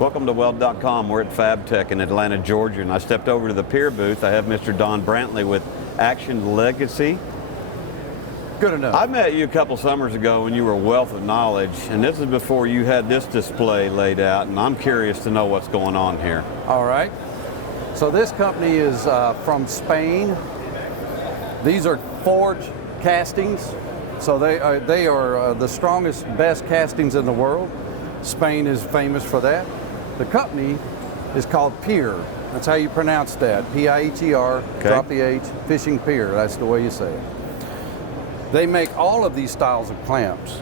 Welcome to Weld.com. We're at Fabtech in Atlanta, Georgia, and I stepped over to the Piher booth. I have Mr. Don Brantly with Action Legacy. Good enough. I met you a couple summers ago when you were a wealth of knowledge, and this is before you had this display laid out, and I'm curious to know what's going on here. All right. So this company is from Spain. These are forged castings. So they are the strongest, best castings in the world. Spain is famous for that. The company is called Piher. That's how you pronounce that. P-I-H-E-R, okay. Drop the H, fishing pier. That's the way you say it. They make all of these styles of clamps.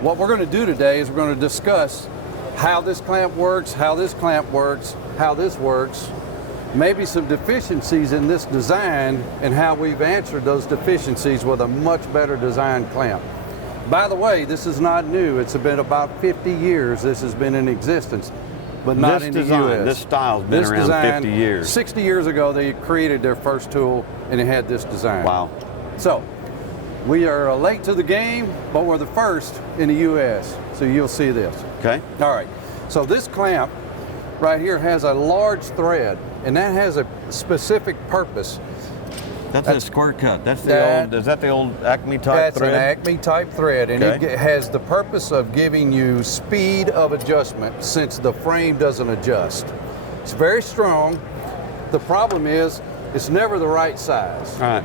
What we're going to do today is we're going to discuss how this clamp works, how this clamp works, how this works, maybe some deficiencies in this design, and how we've answered those deficiencies with a much better designed clamp. By the way, this is not new. It's been about 50 years this has been in existence, but not in the U.S. This style's been around 50 years. 60 years ago, they created their first tool, and it had this design. Wow. So, we are late to the game, but we're the first in the U.S., so you'll see this. Okay. All right. So this clamp right here has a large thread, and that has a specific purpose. That's a square cut. That's the old. Is that the old Acme type thread? That's an Acme type thread, and okay. It has the purpose of giving you speed of adjustment since the frame doesn't adjust. It's very strong. The problem is it's never the right size. All right.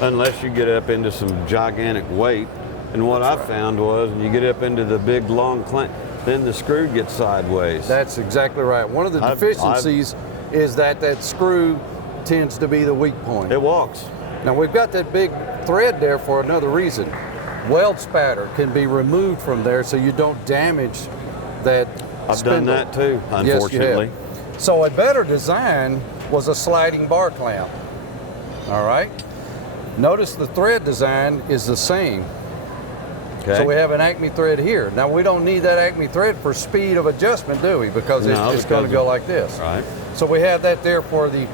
Unless you get up into some gigantic weight, and what I found was when you get up into the big long clamp, then the screw gets sideways. That's exactly right. One of the deficiencies is that screw tends to be the weak point. It walks. Now we've got that big thread there for another reason. Weld spatter can be removed from there so you don't damage that I've spindle. done that too, unfortunately. Yes, you have. So a better design was a sliding bar clamp. All right. Notice the thread design is the same. Okay. So we have an Acme thread here. Now we don't need that Acme thread for speed of adjustment, do we? Because it's going to go like this. Right. So we have that there for the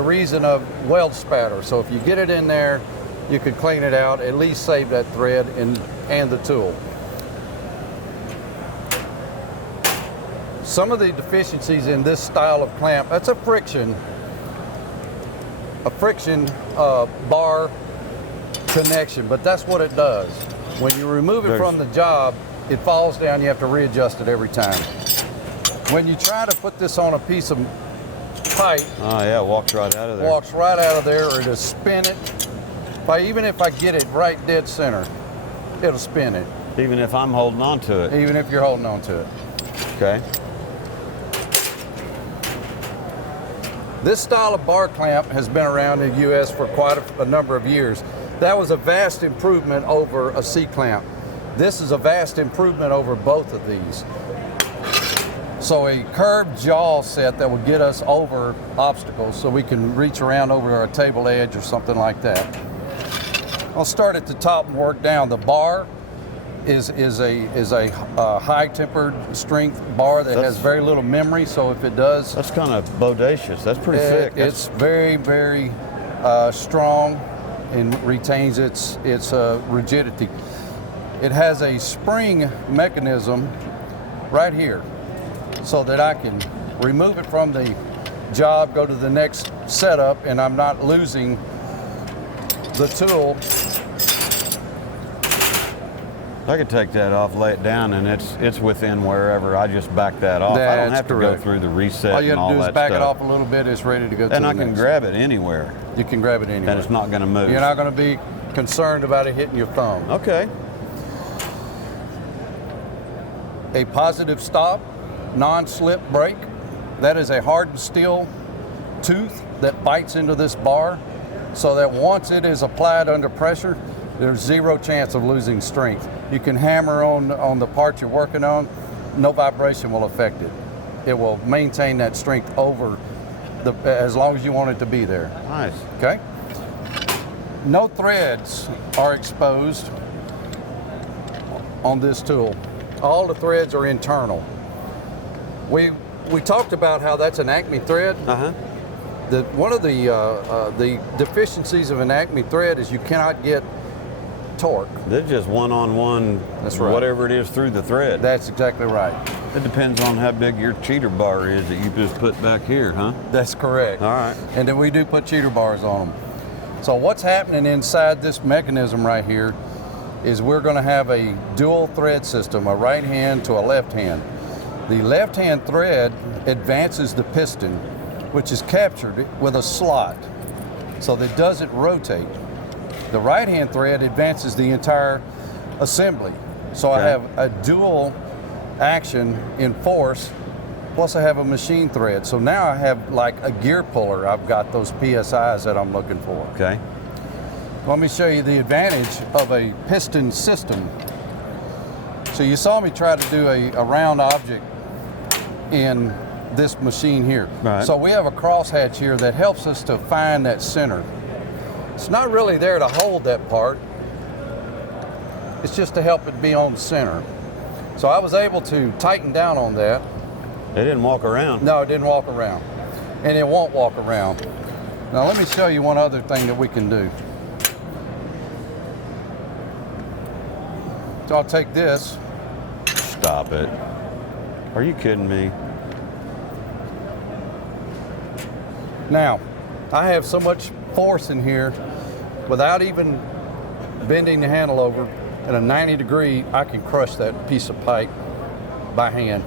reason of weld spatter. So if you get it in there, you could clean it out, at least save that thread and the tool. Some of the deficiencies in this style of clamp, that's a friction bar connection, but that's what it does. When you remove it from the job, it falls down, you have to readjust it every time. When you try to put this on a piece of pipe, oh yeah, it walks right out of there. Walks right out of there, or it'll spin it. Even if I get it right dead center, it'll spin it. Even if I'm holding on to it? Even if you're holding on to it. Okay. This style of bar clamp has been around in the U.S. for quite a number of years. That was a vast improvement over a C-clamp. This is a vast improvement over both of these. So a curved jaw set that will get us over obstacles so we can reach around over our table edge or something like that. I'll start at the top and work down. The bar is a high tempered strength bar that has very little memory, so if it does... That's kind of bodacious. That's pretty thick. It's very, very strong and retains its rigidity. It has a spring mechanism right here so that I can remove it from the job, go to the next setup, and I'm not losing the tool. I could take that off, lay it down, and it's within wherever. I just back that off. I don't have to go through the reset and all that stuff. All you have to do is back it off a little bit, it's ready to go to the next. And I can grab it anywhere. You can grab it anywhere. And it's not going to move. You're not going to be concerned about it hitting your thumb. Okay. A positive stop, non-slip brake. That is a hardened steel tooth that bites into this bar so that once it is applied under pressure, there's zero chance of losing strength. You can hammer on the part you're working on, no vibration will affect it. It will maintain that strength over as long as you want it to be there. Nice. Okay? No threads are exposed on this tool. All the threads are internal. We talked about how that's an Acme thread. One of the deficiencies of an Acme thread is you cannot get torque. They're just one-on-one, That's right. whatever it is through the thread. That's exactly right. It depends on how big your cheater bar is that you just put back here, huh? That's correct. All right. And then we do put cheater bars on them. So what's happening inside this mechanism right here is we're going to have a dual thread system, a right hand to a left hand. The left hand thread advances the piston, which is captured with a slot, so that it doesn't rotate. The right hand thread advances the entire assembly. So I have a dual action in force, plus I have a machine thread. So now I have like a gear puller. I've got those PSIs that I'm looking for. Okay. Let me show you the advantage of a piston system. So you saw me try to do a round object in this machine here. Right. So we have a crosshatch here that helps us to find that center. It's not really there to hold that part. It's just to help it be on the center. So I was able to tighten down on that. They didn't walk around. No, it didn't walk around. And it won't walk around. Now let me show you one other thing that we can do. So I'll take this. Stop it. Are you kidding me? Now, I have so much force in here, without even bending the handle over at a 90 degree, I can crush that piece of pipe by hand.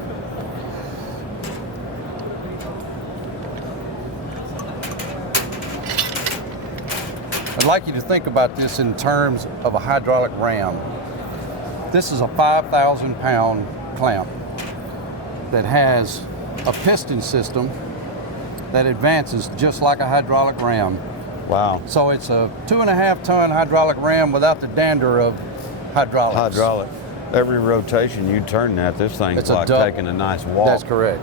I'd like you to think about this in terms of a hydraulic ram. This is a 5,000 pound clamp that has a piston system that advances just like a hydraulic ram. Wow. So it's a 2.5 ton hydraulic ram without the dander of hydraulics. Hydraulic. Every rotation you turn that, this thing's It's a like double. taking a nice walk. That's correct.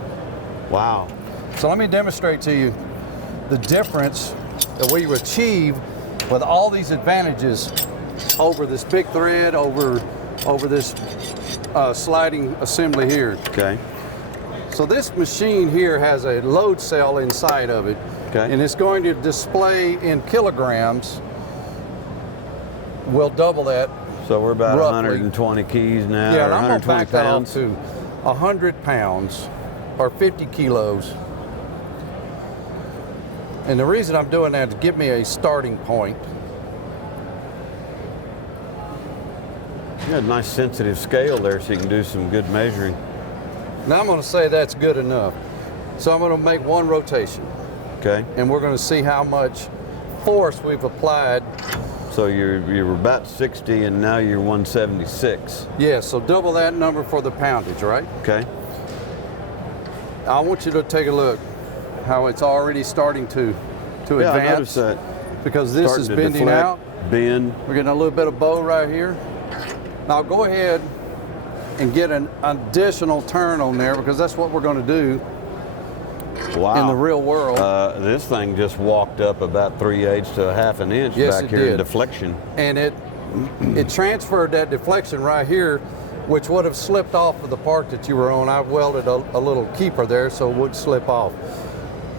Wow. So let me demonstrate to you the difference that we achieve with all these advantages over this big thread, over this sliding assembly here. Okay. So this machine here has a load cell inside of it, Okay. and it's going to display in kilograms. We'll double that. So we're about Roughly. 120 keys now, Yeah, or and I'm going to 120 back that pounds. off to 100 pounds or 50 kilos. And the reason I'm doing that is to give me a starting point. You got a nice sensitive scale there so you can do some good measuring. Now I'm going to say that's good enough. So I'm going to make one rotation, Okay. and we're going to see how much force we've applied. So you were about 60 and now you're 176. Yeah, so double that number for the poundage, right? Okay. I want you to take a look how it's already starting to Yeah, I advance. noticed that. Because this Starting is to bending deflect, out. Bend. We're getting a little bit of bow right here. Now go ahead and get an additional turn on there, because that's what we're going to do Wow. in the real world. This thing just walked up about 3/8 to a half an inch Yes, back it here did. in deflection. And it transferred that deflection right here, which would have slipped off of the part that you were on. I welded a little keeper there so it would slip off.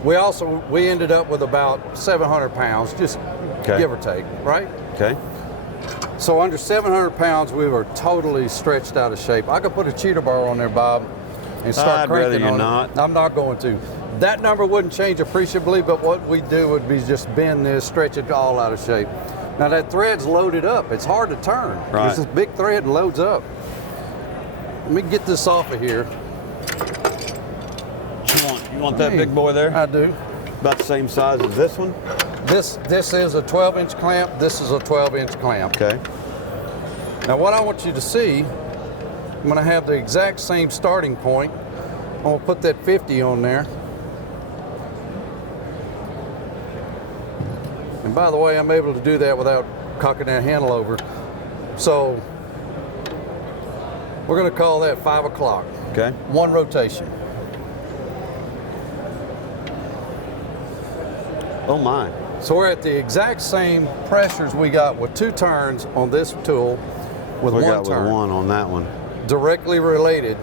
We ended up with about 700 pounds, just Okay. give or take, right? Okay. So under 700 pounds, we were totally stretched out of shape. I could put a cheater bar on there, Bob, and start I'd cranking rather you on not. it. I'm not going to. That number wouldn't change appreciably, but what we do would be just bend this, stretch it all out of shape. Now that thread's loaded up. It's hard to turn. Right. It's this big thread and loads up. Let me get this off of here. You want that big boy there? I do. About the same size as this one? This is a 12-inch clamp. This is a 12-inch clamp. Okay. Now what I want you to see, I'm going to have the exact same starting point. I'm going to put that 50 on there. And by the way, I'm able to do that without cocking that handle over. So we're going to call that 5 o'clock. Okay. One rotation. Oh my. So we're at the exact same pressures we got with 2 turns on this tool with We one got turn. with one on that one. Directly related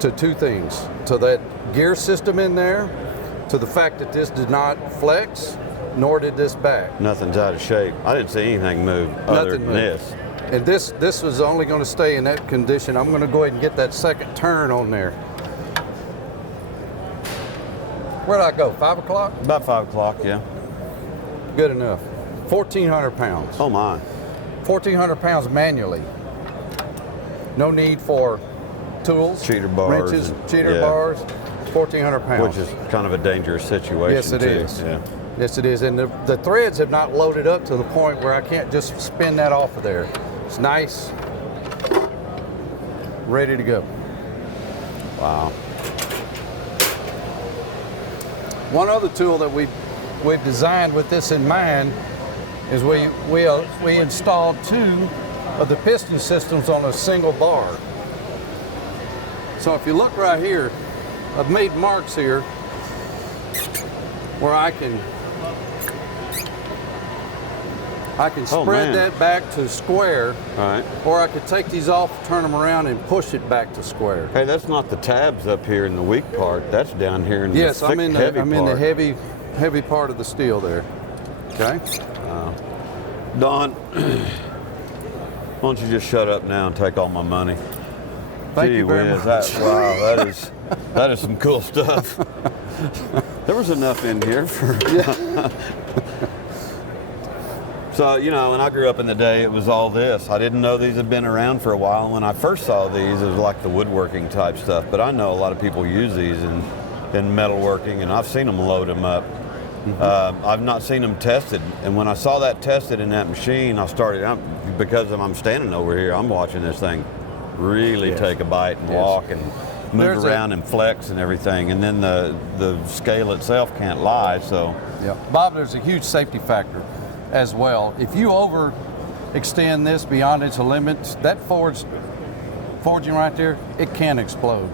to 2 things: to that gear system in there, to the fact that this did not flex, nor did this back. Nothing's out of shape. I didn't see anything move other Nothing than moved. this. And this was only going to stay in that condition. I'm going to go ahead and get that second turn on there. Where'd I go? 5 o'clock? About 5 o'clock, yeah. Good enough. 1,400 pounds. Oh my. 1,400 pounds manually. No need for tools, Cheater bars. wrenches, and- cheater yeah. bars. 1,400 pounds. Which is kind of a dangerous situation Yes, it too. is. Yeah. Yes, it is. And the threads have not loaded up to the point where I can't just spin that off of there. It's nice, ready to go. Wow. One other tool that we've designed with this in mind is we installed 2 of the piston systems on a single bar. So if you look right here, I've made marks here where I can Oh, spread man. that back to square, All right. or I could take these off, turn them around, and push it back to square. Hey, that's not the tabs up here in the weak part. That's down here in Yes, the thick, I'm in heavy the part. heavy part of the steel there. Okay. Don, why don't you just shut up now and take all my money? Thank Gee you very whiz, much. Wow, that is some cool stuff. There was enough in here for. So, you know, when I grew up in the day, it was all this. I didn't know these had been around for a while. When I first saw these, it was like the woodworking type stuff. But I know a lot of people use these in metalworking, and I've seen them load them up. I've not seen them tested. And when I saw that tested in that machine, I started, because I'm standing over here, I'm watching this thing really take a bite and walk and move around and flex and everything. And then the scale itself can't lie, so. Yeah. Bob, there's a huge safety factor as well. If you overextend this beyond its limits, that forging right there, it can explode.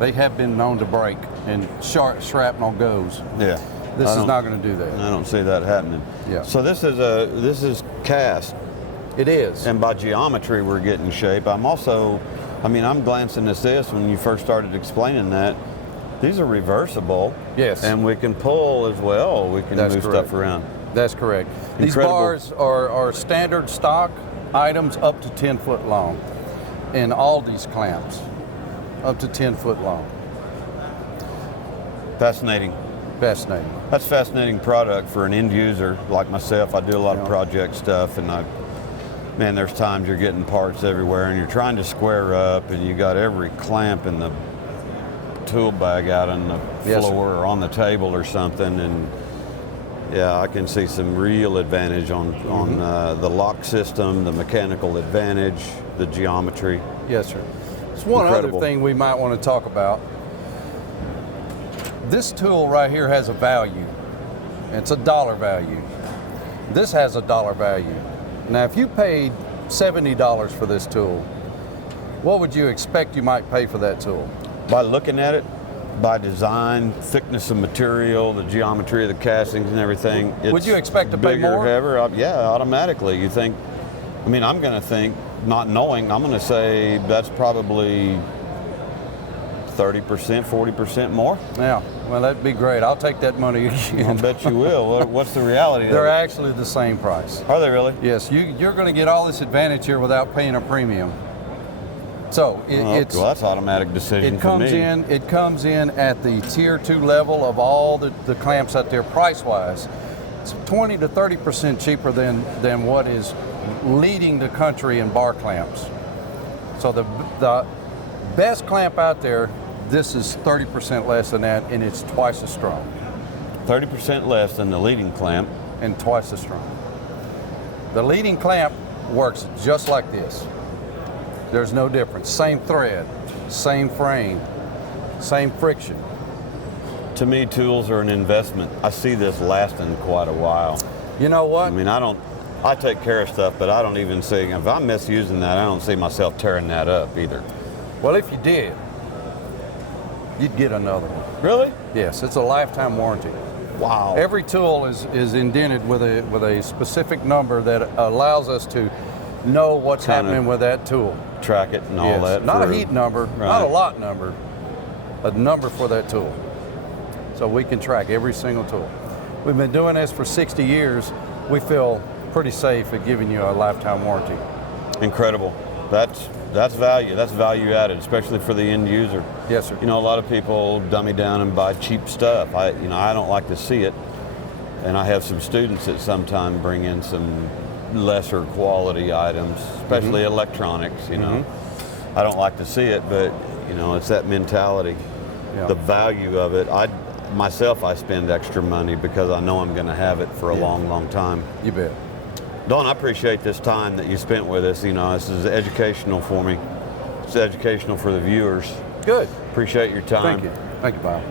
They have been known to break and shrapnel goes. Yeah. This is not going to do that. I don't see that happening. Yeah. So this is cast, It is. and by geometry we're getting shape. I'm glancing at this when you first started explaining that. These are reversible. Yes. And we can pull as well. We can That's move correct. stuff around. That's correct. These Incredible. bars are standard stock items up to 10 foot long. And all these clamps up to 10 foot long. Fascinating. Fascinating. That's fascinating product for an end user like myself. I do a lot of project stuff, and there's times you're getting parts everywhere, and you're trying to square up, and you got every clamp in the tool bag out on the floor or on the table or something, and yeah, I can see some real advantage on the lock system, the mechanical advantage, the geometry. Yes, sir. There's one Incredible. other thing we might want to talk about. This tool right here has a value. It's a dollar value. This has a dollar value. Now, if you paid $70 for this tool, what would you expect you might pay for that tool? By looking at it, by design, thickness of material, the geometry of the castings and everything, it's Would you expect to pay bigger, more? heavier. Yeah, automatically. You think, I'm going to think, not knowing, I'm going to say that's probably 30%, 40% more. Yeah, well, that'd be great. I'll take that money I again. bet you will. What's the reality They're of it? actually the same price. Are they really? Yes, you're going to get all this advantage here without paying a premium. So it's Well, that's automatic decision it for comes me. it comes in at the tier 2 level of all the clamps out there price wise. It's 20 to 30% cheaper than what is leading the country in bar clamps. So the best clamp out there, this is 30% less than that, and it's twice as strong 30% less than the leading clamp. and twice as strong. The leading clamp works just like this. There's no difference. Same thread, same frame, same friction. To me, tools are an investment. I see this lasting quite a while. You know what? I take care of stuff, but I don't even see, if I'm misusing that, I don't see myself tearing that up either. Well, if you did, you'd get another one. Really? Yes, it's a lifetime warranty. Wow. Every tool is indented with a specific number that allows us to know what's Kinda happening with that tool. track it and all Yes. that. Not a for- heat number, Right. not a lot number, a number for that tool. So we can track every single tool. We've been doing this for 60 years. We feel pretty safe at giving you a lifetime warranty. Incredible. That's value. That's value added, especially for the end user. Yes, sir. You know, a lot of people dummy down and buy cheap stuff. I don't like to see it, and I have some students that sometimes bring in some lesser quality items, especially electronics. You know, I don't like to see it, but you know, it's that mentality, the value of it. I spend extra money because I know I'm going to have it for a long, long time. You bet. Don, I appreciate this time that you spent with us. You know, this is educational for me. It's educational for the viewers. Good. Appreciate your time. Thank you. Thank you, Bob.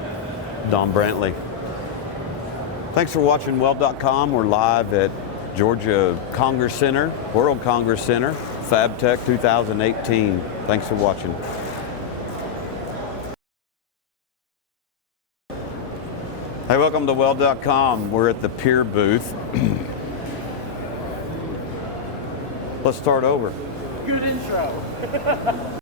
Don Brantly. Thanks for watching Weld.com. We're live at Georgia Congress Center, World Congress Center, Fabtech 2018. Thanks for watching. Hey, welcome to Weld.com. We're at the Piher booth. Let's start over. Good intro.